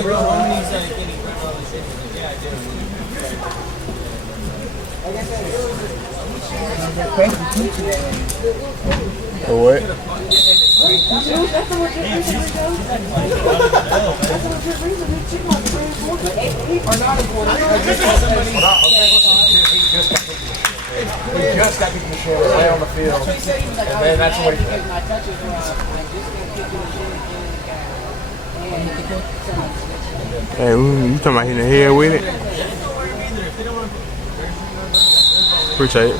What? We just got people to share way on the field, and then that's what he did. Hey, you talking about hitting the head with it? Appreciate it.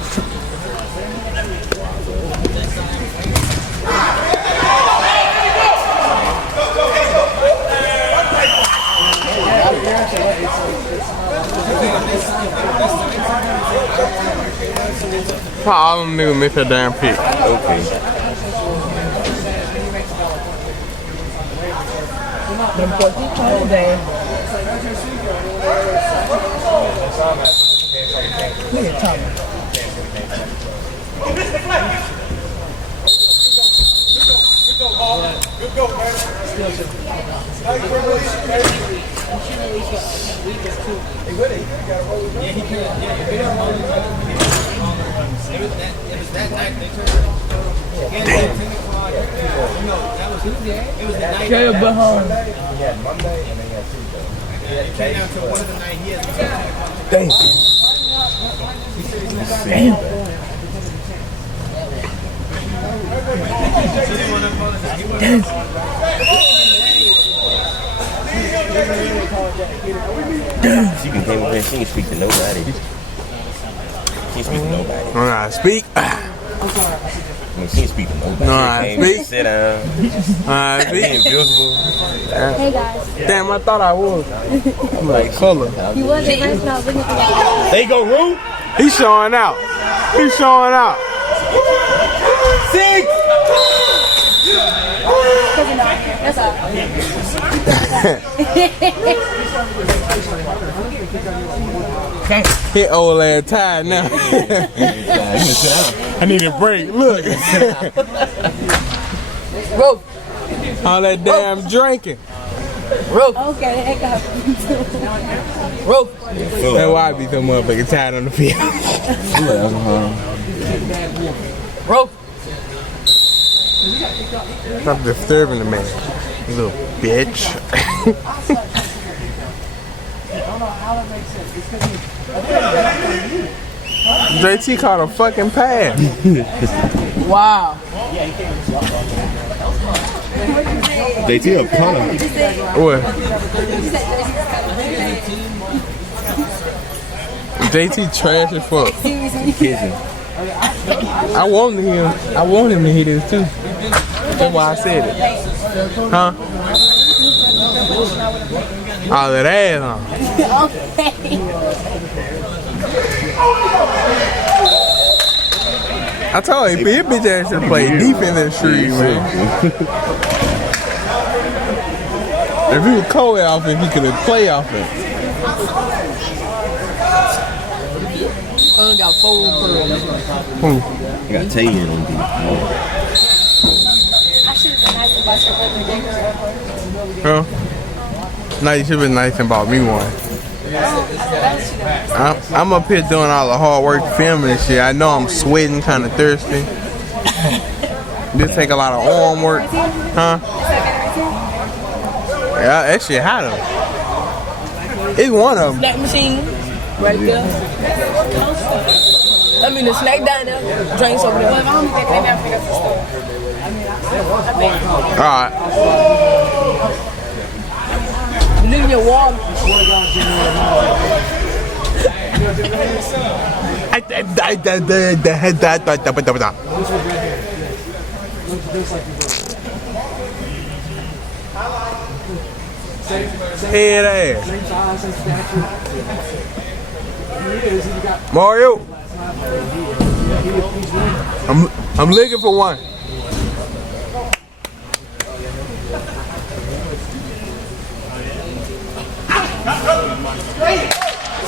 All them niggas miss a damn pick. Okay. Look at Tommy. Good go, man. Hey, Willie, you gotta roll with him. Yeah, he can. It was that night they turned it. Again, 10 o'clock. No, that was who there? It was the night. Caleb Bahone. He had Monday and then he had Tuesday. Yeah, It came down to one of the night he had 10 o'clock. Damn. She can came over here, she can speak to nobody. She can speak to nobody. When I speak, I mean, she can speak to nobody. No, I She came speak. to sit down. when I Be speak. invisible. Hey guys. Damn, I thought I was. I'm like color. You wasn't first now looking for that. They go root. He's showing out. He's showing out. Six. That's all. Hit old ass tired now. I need a break. Look. Rope. All that damn drinking. Rope. Okay, that got Rope. That's why I be so motherfucking tired on the field. Rope. Stop disturbing the man. You little bitch. JT caught a fucking pass. Wow. JT a punter. What? JT trash as fuck. Kissing. I want him to hit this too. That's why I said it. Huh? All that ass, huh? I told him, his bitch ass should play defense in the street, man. If he was co-ed offense, he could have played offense. Only got 4 pearls. Who? I got Taylor on D. I should have been nice about your birthday. Huh? No, you should have been nice and bought me one. I'm up here doing all the hard work filming and shit. I know I'm sweating, kind of thirsty. This take a lot of arm work. Huh? Yeah, that shit hot though. It's one of them. Snack machine. Right there. I mean, the snack down there. Drinks over there. Alright. Leave your wall. Head ass. Mario. I'm looking for one.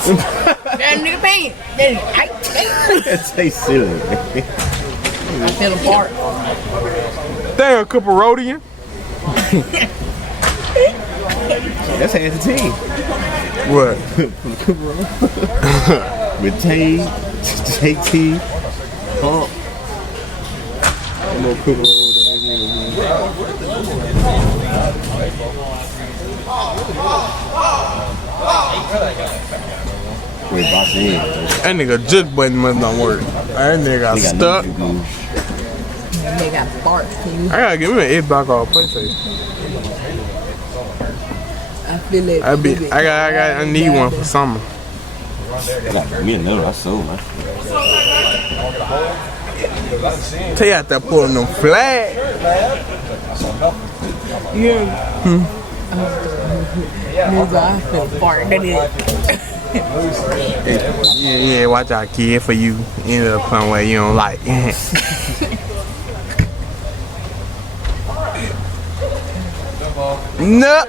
That nigga pain. That's so silly. I fell apart. Damn, Cooperodian. That's half the team. What? With Tay, JT, Pump. No Cooper over Wait, box in. That nigga judge button must not work. That nigga got stuck. They got fart. I gotta give me an Xbox or a PlayStation. I feel it. I need one for summer. Me and I sold man. Tell you out there pulling them flags. Yeah. Nigga, I feel fart. That is. Yeah, watch out, kid, for you end up somewhere you don't like. No.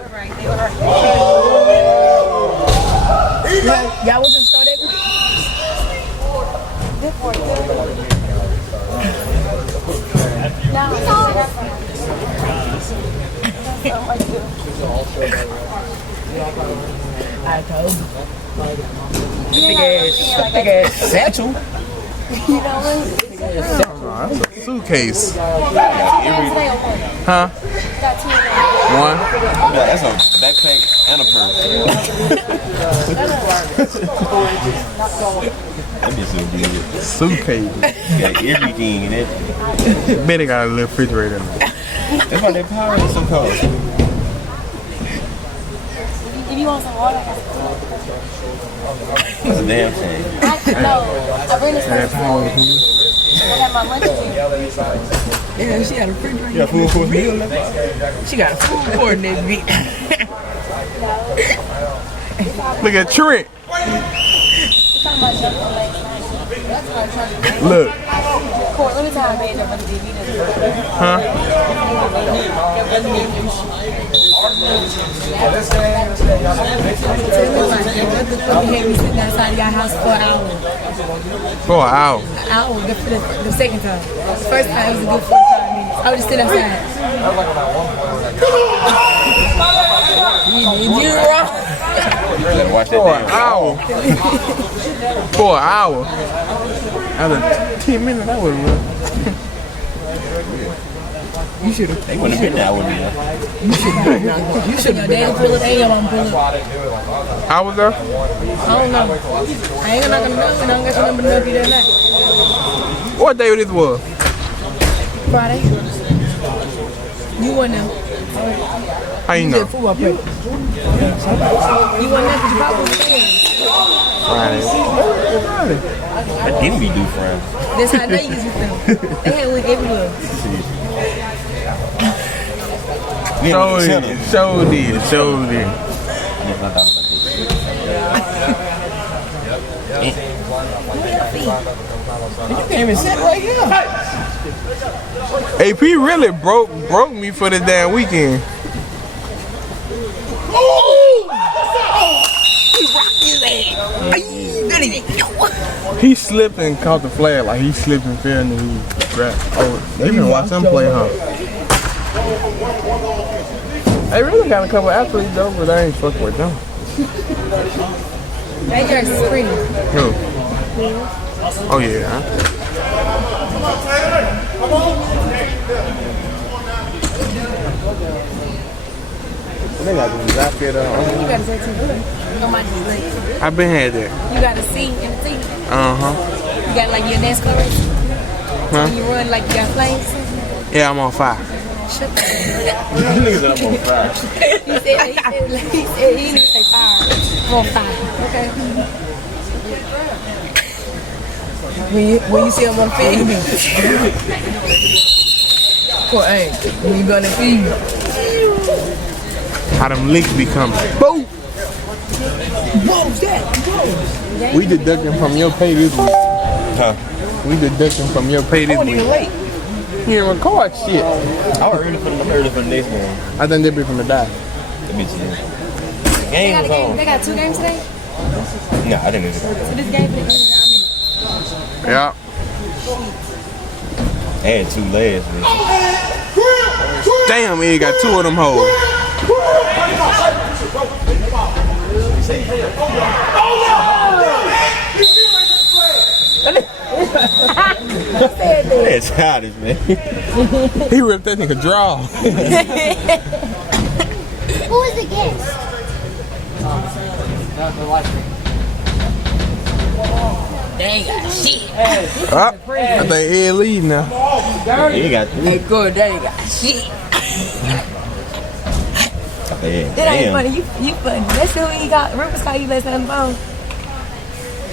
Y'all want to start that? I told you. Big ass satchel. You know what? That's a suitcase. Huh? Got two of them. One? Yeah, that's a backpack and a purse. That be so good. Suitcase. Got everything in it. Bet it got a little refrigerator in it. That's why their power is so cold. If you want some water, I got some. That's a damn shame. No, I bring this person. I got my lunch with Yeah, she got a refrigerator. Yeah, food for meal. She got a food court in that bitch. Look at Trent. talking about jumping last night. That's what I'm trying to do. Look. Court, let me tell you, I made that for the DVD. Huh? What the fuck you had me sitting outside your house for an hour? For an hour. An hour, the second time. The first time it was a good 45 minutes. I would just sit outside. You wrong. Watch that For an hour. For an hour. After 10 minutes, that would have You should have. They wouldn't have been there, wouldn't they? You should have. Your daddy pull it and your mom pull it. I was there. I don't know. I ain't not gonna know. I don't got your number to know if you that night. What day this was? Friday. You wasn't there. How you know? Football player. You wasn't there because you probably was there. Friday. That didn't be due friends. That's how I know you was with them. They had one everywhere. Show did. You came and sat right here. AP really broke me for this damn weekend. He slipped and caught the flag like he slipped and fell and he grabbed. Oh, they been watching him play, huh? They really got a couple athletes though, but I ain't fucking with them. That dress is pretty. Who? Oh yeah. They got the jacket on. You got to say too. On my dress. I been had that. You got a seat in the seat. You got like your NASCAR race. Huh? When you run like you got flames. Yeah, I'm on fire. Shut up. Niggas up on fire. He said he didn't say fire. I'm on fire. Okay. When you see him on the field, you be. Well, hey, when you go on the field. How them licks be coming. Boom! What was that? We deducting from your pay this week. Huh? We deducting from your pay this I wasn't week. even late. You didn't record shit. I was early for the next game. I think they be from the die. The bitch is the They game got was a game. on. They got 2 games today. No, I didn't know So that. this game for the game. Yeah. I had 2 last week. Damn, he got 2 of them hoes. That's childish, man. He ripped that nigga draw. Who is the guest? They ain't got shit. I think Ed lead now. He got Hey, good. They ain't got shit. yeah, That ain't damn. funny. You funny. That's who he got. Rivers called you last night on the phone.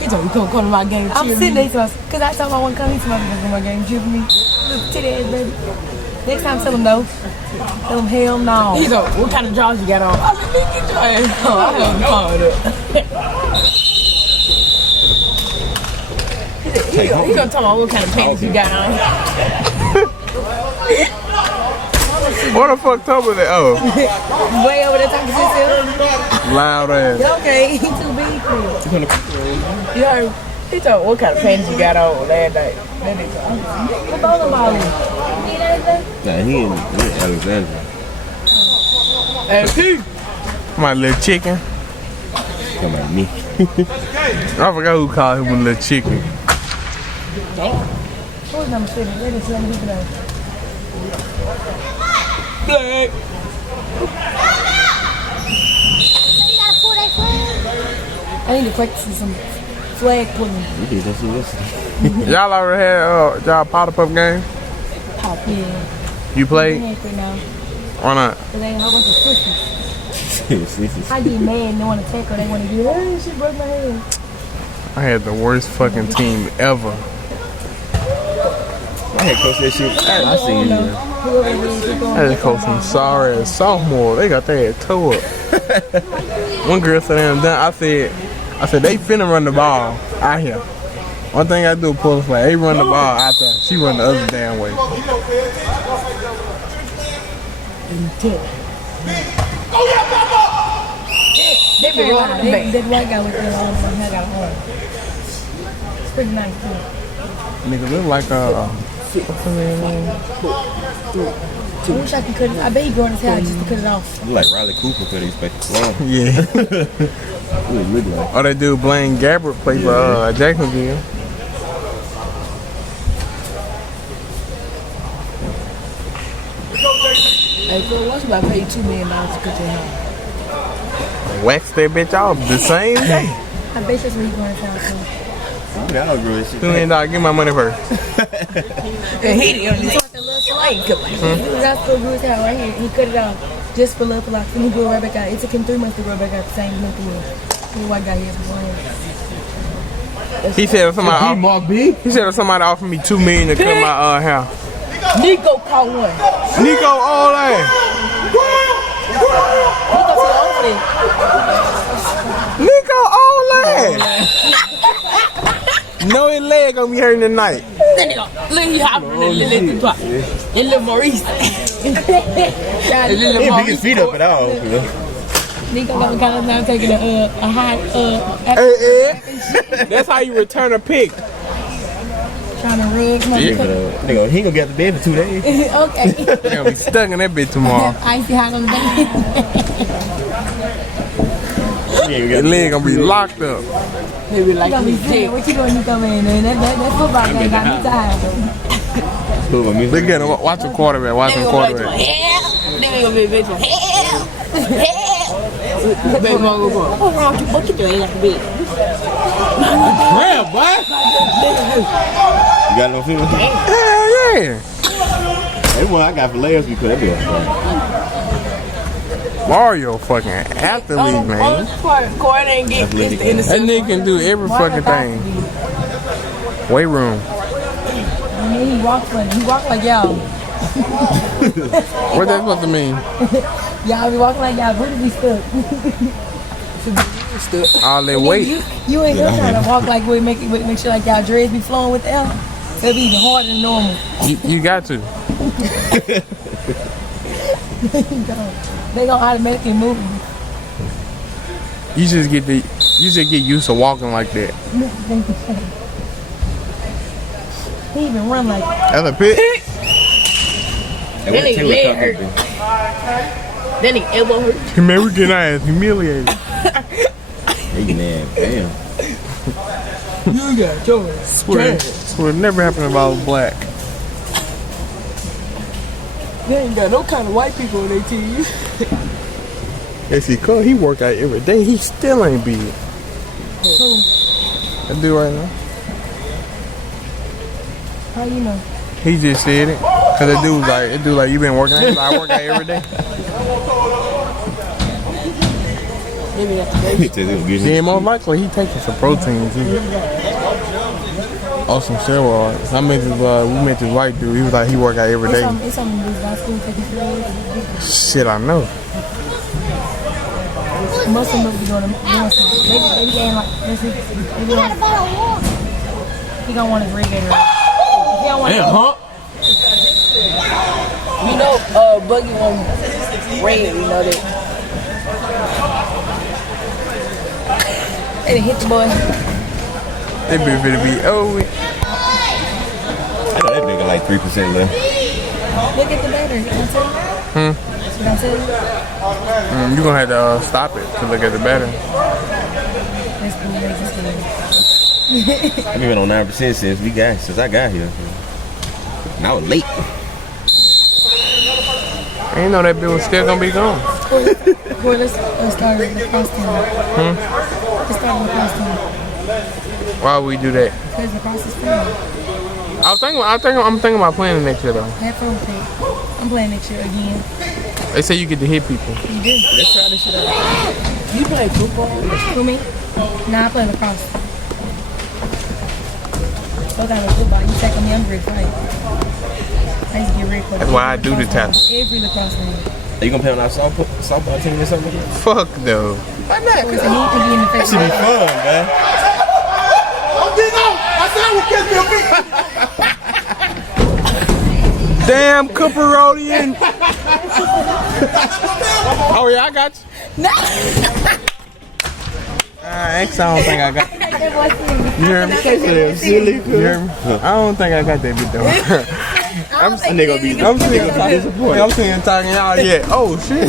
He told me come to my game. I'm sitting there because I told him I want to come. He told me to my game. Cheer for me. Look, titty ass baby. Next time, tell him no. Tell him hell no. He's like, what kind of jaws you got on? I said, nigga, get your ass on. I held the phone up. He gonna tell me what kind of pants you got on. What the fuck told me that? Oh, Way over there talking to himself. loud ass. Okay, he too big for it. You heard? He told me what kind of pants you got on last night. That nigga, What bowling ball is? You need anything? Nah, he in Alexandria. hey, P. My little chicken. Come on, me. I forgot who called him a little chicken. Who's number 7? Let us let me know. Black. So you gotta pull that flag? I need to practice some flag pulling. You did that shit yesterday. Y'all already had y'all powder puff game? Pop, yeah. You played? Right now. Why not? Because they ain't a whole bunch of sisters. This I get mad and they want to tackle. They want to get, hey, she broke my hand. I had the worst fucking team ever. I had coached that shit. I seen you. Whoever it is, keep going. I just coached some sorry ass sophomore. They got their head toe up. One girl said, "I'm done." I said, they finna run the ball out here. One thing I do pull the flag. They run the ball out there. She run the other damn way. They be rolling the back. That white guy with the arm, I got a arm. It's pretty nice too. Nigga look like a. What's her name? I wish I could cut it. I bet he growing his hair just to cut it off. You like Riley Cooper for these fucking long. Yeah. What it look like? Oh, that dude Blaine Gabbert played for Jacksonville. Hey, girl, what's about pay $2 million to cut your hair? Wax that bitch off the same day. I bet that's where he growing his hair too. Yeah, I agree with shit. $2 million. Give my money first. And he didn't He want that little slide cut. He was out to grow his hair right here. He cut it off just for love for life. Then he grew it right back out. It took him 3 months to grow back out the same length again. The white guy here for He said if somebody offered me $2 million to cut my hair. Nico caught one. Nico all that. Nico all that. No, his leg gonna be hurting tonight. That nigga, look, he hopping in the little spot. In little Maurice. He pick his feet up at all. Nico got kind of time taking a high Hey, that's how you return a pick. trying to rub. Come on, Nigga, he gonna get out the bed for 2 days. okay. You're gonna be stuck in that bitch tomorrow. Icy hot on the bed. He ain't Your got leg gonna be locked up. They be like, You gonna be sick. What you doing? You come in there? That football game got me tired. Look at him. Watch the quarterback. Watch the quarterback. they ain't gonna be a bitch like, baby mama go, what's wrong with you? Fuck your ass out the bed. Damn, boy. You got no feeling? Hell yeah. That's what I got for layers because that be a fun. Mario fucking athlete, man. Court ain't get in the That nigga can do every fucking thing. Weight room. And then he walk funny. He walk like y'all. What that supposed to mean? Y'all be walking like y'all booty be stuck. All that weight. You ain't gonna trying to walk like we make sure like y'all dreads be flowing with the L. It'll be even harder than normal. You got to. They gonna automatically move. You just get used to walking like that. He even run like that. That's a pit. That nigga leg hurt. That nigga elbow hurt. Man, we getting our ass humiliated. Man, damn. You got yours. Swear, never happened about black. They ain't got no kind of white people on their team. Yes, he work out every day. He still ain't big. That dude right now. How you know? He just said it. Cause that dude like, you been working out? He's like, I work out every day. Maybe that's Yeah, more likely he taking some protein too. Or some steroids. We met this white dude. He was like, he work out every day. It's something to do with school taking steroids. Shit, I know. Most of them be doing maybe gain like this week. Maybe he gonna want his reggae. He don't want You know, Buggy one red, you know that. They done hit the boy. They be finna be over. I know that nigga like 3% left. Look at the battery. Can I tell you? Can I tell you? You gonna have to stop it to look at the battery. That's cool. That's just I've been on 9% since I got here. And I was late. I ain't know that bill was still gonna be gone. Boy, let's start with the costume. Let's start with the costume. Why would we do that? Because the process is free. I'm thinking about playing next year though. Have fun with it. I'm playing next year again. They say you get to hit people. You do. Let's try this shit out. You play football? Who, me? Nah, I play lacrosse. So kind of football. You tackle me, I'm ready to fight. I used to get ready for That's why I do the tackle. every lacrosse game. Are you gonna play on our softball team or something? Fuck though. Why not? Because he can be in the face. Should be fun, man. Damn, Cooperodian. Oh yeah, I got you. No. Actually, I don't think I got. You hear me? You hear me? I don't think I got that bit though. I'm sitting talking y'all. Yeah. Oh shit.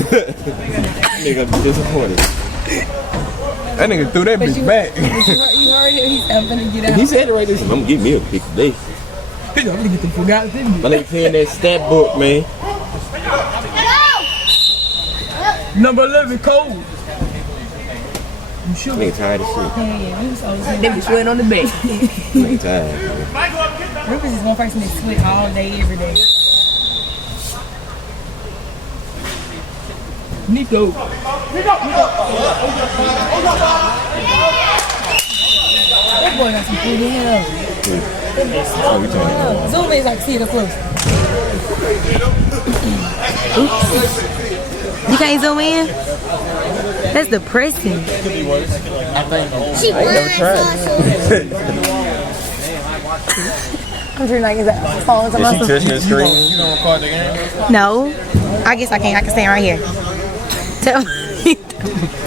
Nigga be disappointed. That nigga threw that bitch back. You heard him. He's I'm gonna get out. He said it right there. I'm gonna give me a pick today. I'm gonna get the fuck out of here. My nigga playing that stat book, man. Number 11, Cole. You sure? Nigga tired of shit. Yeah, we was always They be sweating on the bed. Nigga tired, man. Rufus is one person that sweat all day, every day. Nico. That boy got some food in here. Oh, we talking about? Zoom in so I can see it up close. You can't zoom in? That's depressing. She never tried. I'm treating like it's phones on Is my she touching the screen? You don't record the game? No. I guess I can't. I can stand right here. Tell me. We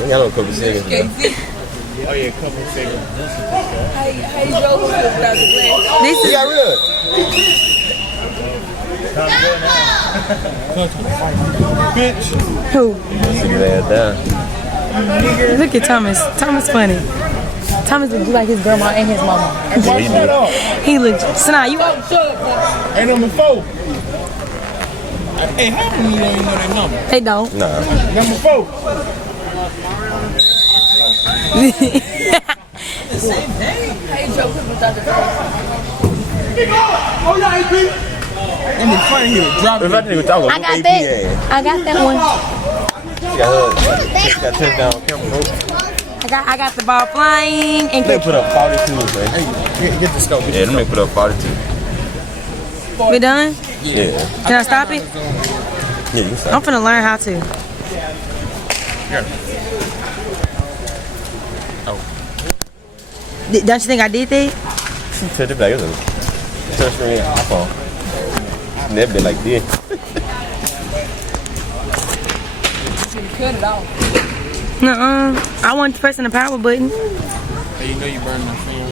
got a couple seconds. Oh yeah, couple seconds. How you drove without the glass? This is got rid of Bitch. who? Sit his ass down. Look at Thomas. Thomas funny. Thomas looks like his grandma and his mama. He looks. Sanaa, you Hey, number 4. Hey, how come you don't even know that number? They don't. Nah. Number 4. How you drove without the glass? Oh yeah, AP. And it's funny he would drop it. If I didn't even talk I got that. I got that one. She got touchdown on camera, bro. I got the ball flying and They put up 42, man. Hey, get the scope. Yeah, them they put up 42. we done? Yeah. Can I stop it? Yeah, you can stop. I'm finna learn how to. Don't you think I did that? She touched it back. It was a touchscreen iPhone. Never been like this. Cut it off. Nuh-uh. I wasn't pressing the power button. Hey, you know you burned my finger.